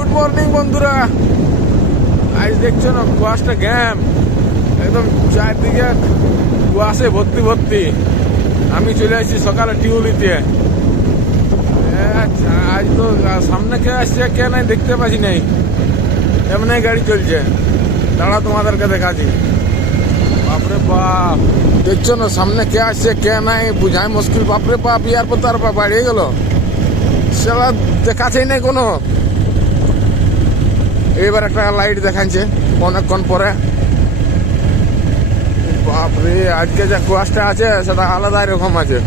Good morning বন্ধুরা। আজ দেখছো না কুয়াশটা গ্যাম একদম চারদিকে কুয়াশে ভর্তি ভর্তি। আমি চলে আসছি সকালে টিউলিতে। আজ তো সামনে কে আসছে কে নাই দেখতে পাচ্ছি নাই, এমনি গাড়ি চলছে। দাঁড়া তোমাদেরকে দেখাচ্ছি। বাপরে বাপ, দেখছো না সামনে কে আসছে কে নাই বুঝাই মুশকিল। বাপরে বাপ, ইয়ার পর তার বাড়িয়ে গেল, সেটা দেখাচ্ছেই নাই কোনো। এবার একটা লাইট দেখাচ্ছে অনেকক্ষণ পরে। বাপরে, আজকে যে কুয়াশটা আছে সেটা আলাদা রকম আছে।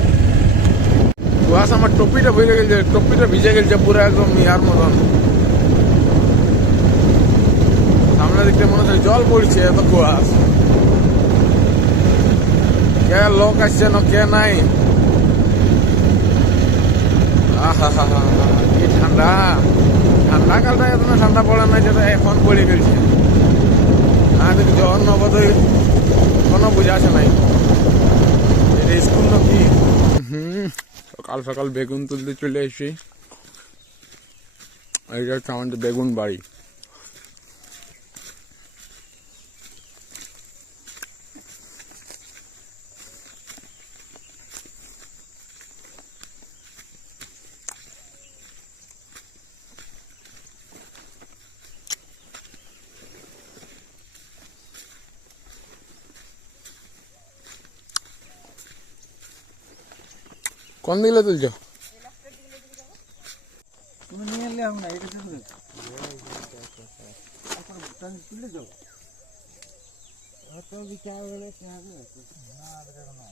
কুয়াশা আমার টপিটা ভিজে গেছে, টপিটা ভিজে গেছে পুরো একদম ইয়ার মতন। সামনে দেখতে মনে হচ্ছে জল পড়ছে, এত কুয়াশ। কে লোক আসছে না কে নাই। আহা হা হা, কি ঠান্ডা। ঠান্ডা কালটা এত ঠান্ডা পড়ে না, যেটা এখন পড়ে গেছে। আমাদের জ্বর নবদই কোনো বুঝাছে নাই। এটা স্কুল নাকি? সকাল সকাল বেগুন তুলতে চলে এসেছি। এইটা হচ্ছে আমাদের বেগুন বাড়ি। কোন দিকে তুলছো? তুমি নিয়ে এলে হবে না, এটা তুলে তুলে যাও। তো বিচার হলে কি হবে না, এটা না